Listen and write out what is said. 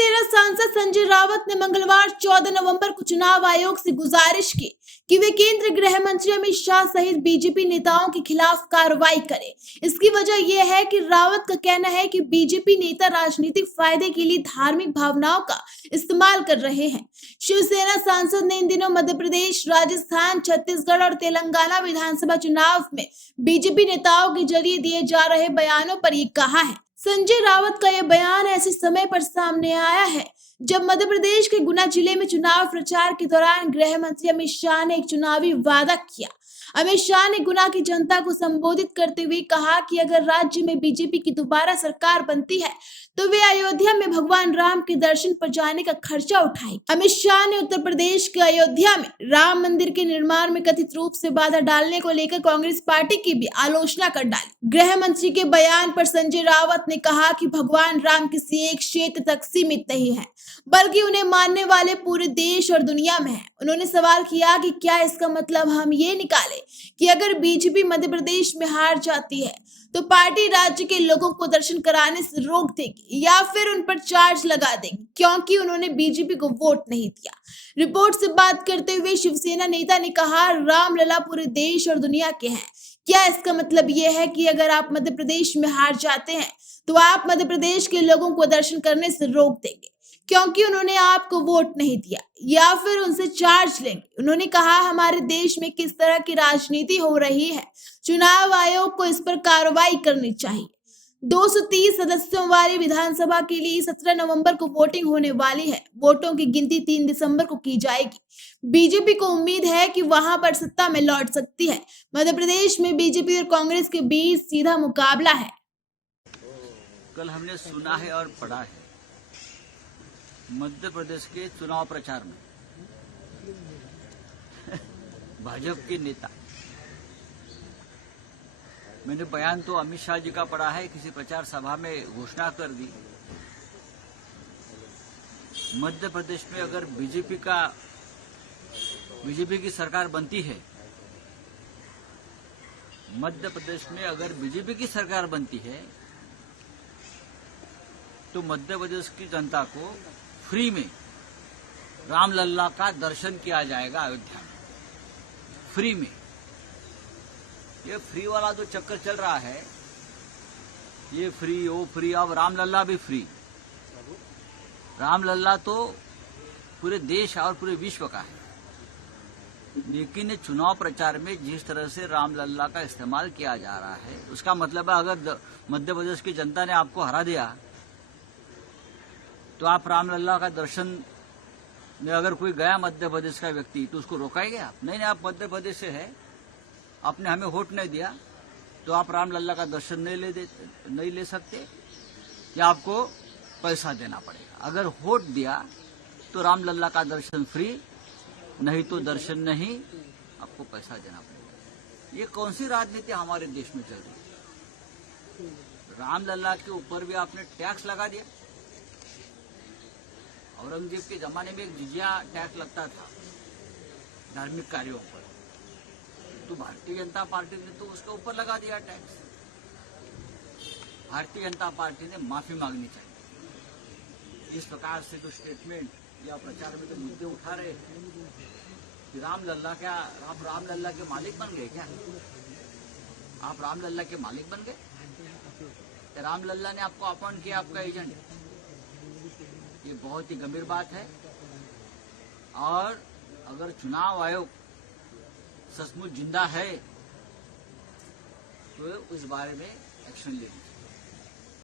शिवसेना सांसद संजय रावत ने मंगलवार 14 नवंबर को चुनाव आयोग से गुजारिश की कि वे केंद्रीय गृह मंत्री अमित शाह सहित बीजेपी नेताओं के खिलाफ कार्रवाई करें। इसकी वजह यह है कि रावत का कहना है कि बीजेपी नेता राजनीतिक फायदे के लिए धार्मिक भावनाओं का इस्तेमाल कर रहे हैं। शिवसेना सांसद ने इन दिनों मध्य प्रदेश, राजस्थान, छत्तीसगढ़ और तेलंगाना विधानसभा चुनाव में बीजेपी नेताओं के जरिए दिए जा रहे बयानों पर ये कहा है। संजय रावत का यह बयान ऐसे समय पर सामने आया है जब मध्य प्रदेश के गुना जिले में चुनाव प्रचार के दौरान गृह मंत्री अमित शाह ने एक चुनावी वादा किया। अमित शाह ने गुना की जनता को संबोधित करते हुए कहा कि अगर राज्य में बीजेपी की दोबारा सरकार बनती है तो वे अयोध्या में भगवान राम के दर्शन पर जाने का खर्चा उठाएंगे। अमित शाह ने उत्तर प्रदेश के अयोध्या में राम मंदिर के निर्माण में कथित रूप से बाधा डालने को लेकर कांग्रेस पार्टी की भी आलोचना कर डाली। गृह मंत्री के बयान पर संजय रावत ने कहा कि भगवान राम किसी एक क्षेत्र तक सीमित नहीं है, बल्कि उन्हें मानने वाले पूरे देश और दुनिया में है। उन्होंने सवाल किया कि क्या इसका मतलब हम ये निकाले कि अगर बीजेपी मध्य प्रदेश में हार जाती है तो पार्टी राज्य के लोगों को दर्शन कराने से रोक देगी या फिर उन पर चार्ज लगा देगी क्योंकि उन्होंने बीजेपी को वोट नहीं दिया। रिपोर्ट से बात करते हुए शिवसेना नेता ने कहा, रामलला पूरे देश और दुनिया के हैं। क्या इसका मतलब यह है कि अगर आप मध्य प्रदेश में हार जाते हैं तो आप मध्य प्रदेश के लोगों को दर्शन करने से रोक देंगे क्योंकि उन्होंने आपको वोट नहीं दिया या फिर उनसे चार्ज लेंगे। उन्होंने कहा, हमारे देश में किस तरह की राजनीति हो रही है, चुनाव आयोग को इस पर कार्रवाई करनी चाहिए। 230 सदस्यों वाली विधानसभा के लिए 17 नवंबर को वोटिंग होने वाली है। वोटों की गिनती 3 दिसंबर को की जाएगी। बीजेपी को उम्मीद है कि वहां पर सत्ता में लौट सकती है। मध्य प्रदेश में बीजेपी और कांग्रेस के बीच सीधा मुकाबला है। कल हमने सुना है और पढ़ा है मध्य प्रदेश के चुनाव प्रचार में भाजपा के नेता, मैंने बयान तो अमित शाह जी का पढ़ा है, किसी प्रचार सभा में घोषणा कर दी मध्य प्रदेश में अगर बीजेपी की सरकार बनती है, मध्य प्रदेश में अगर बीजेपी की सरकार बनती है तो मध्य प्रदेश की जनता को फ्री में रामलला का दर्शन किया जाएगा अयोध्या में, फ्री में। ये फ्री वाला जो चक्कर चल रहा है, ये फ्री वो फ्री, अब रामलला भी फ्री। रामलला तो पूरे देश और पूरे विश्व का है, लेकिन चुनाव प्रचार में जिस तरह से रामलला का इस्तेमाल किया जा रहा है, उसका मतलब है अगर मध्य प्रदेश की जनता ने आपको हरा दिया तो आप रामलला का दर्शन में अगर कोई गया मध्य प्रदेश का व्यक्ति तो उसको रोकाएंगे आप? नहीं, आप मध्य प्रदेश से है, आपने हमें वोट नहीं दिया तो आप रामलला का दर्शन नहीं ले सकते या आपको पैसा देना पड़ेगा। अगर वोट दिया तो रामलला का दर्शन फ्री, नहीं तो दर्शन नहीं, आपको पैसा देना पड़ेगा। ये कौन सी राजनीति हमारे देश में चल रही है? रामलला के ऊपर भी आपने टैक्स लगा दिया। औरंगजेब के जमाने में एक जिजिया टैक्स लगता था धार्मिक कार्यों पर, तो भारतीय जनता पार्टी ने तो उसके ऊपर लगा दिया टैक्स। भारतीय जनता पार्टी ने माफी मांगनी चाहिए। इस प्रकार से जो स्टेटमेंट या प्रचार में जो मुद्दे उठा रहे हैं कि रामलला क्या, आप रामलला के मालिक बन गए क्या? आप रामलला के मालिक बन गए? रामलला ने आपको अपॉइंट किया आपका एजेंट? ये बहुत ही गंभीर बात है और अगर चुनाव आयोग सचमुच जिंदा है तो इस बारे में एक्शन लेना चाहिए।